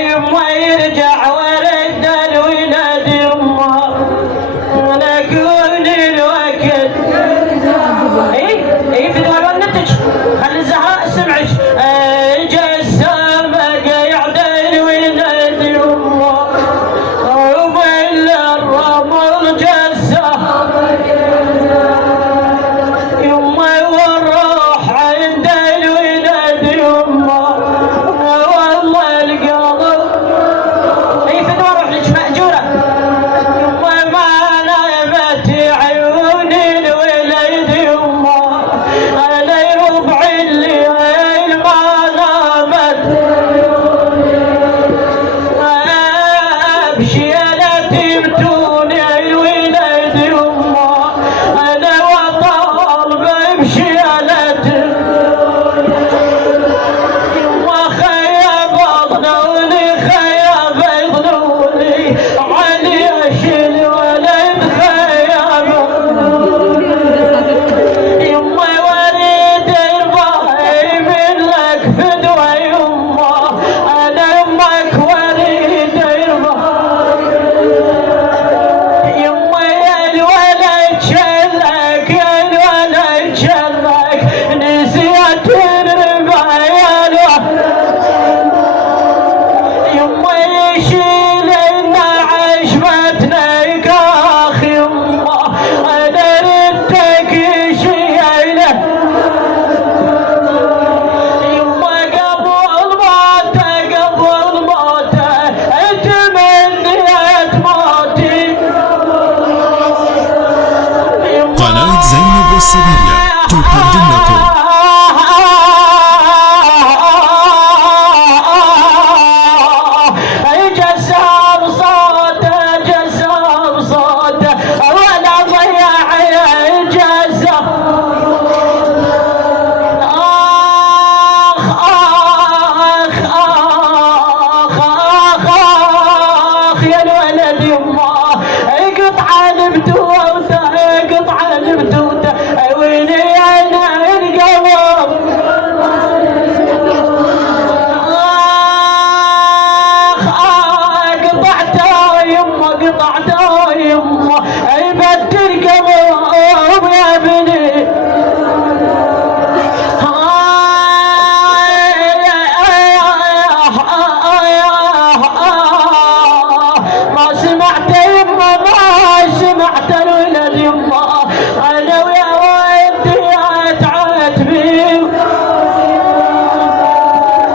يما يرجع ورد الولاد يما انا كل الوقت اي في دول ونتج خلي الزهراء سمعش جسامك يعد الولاد يما وبل الرمل جسامك يما والروح عند الولاد يما والله القلب يما يشيل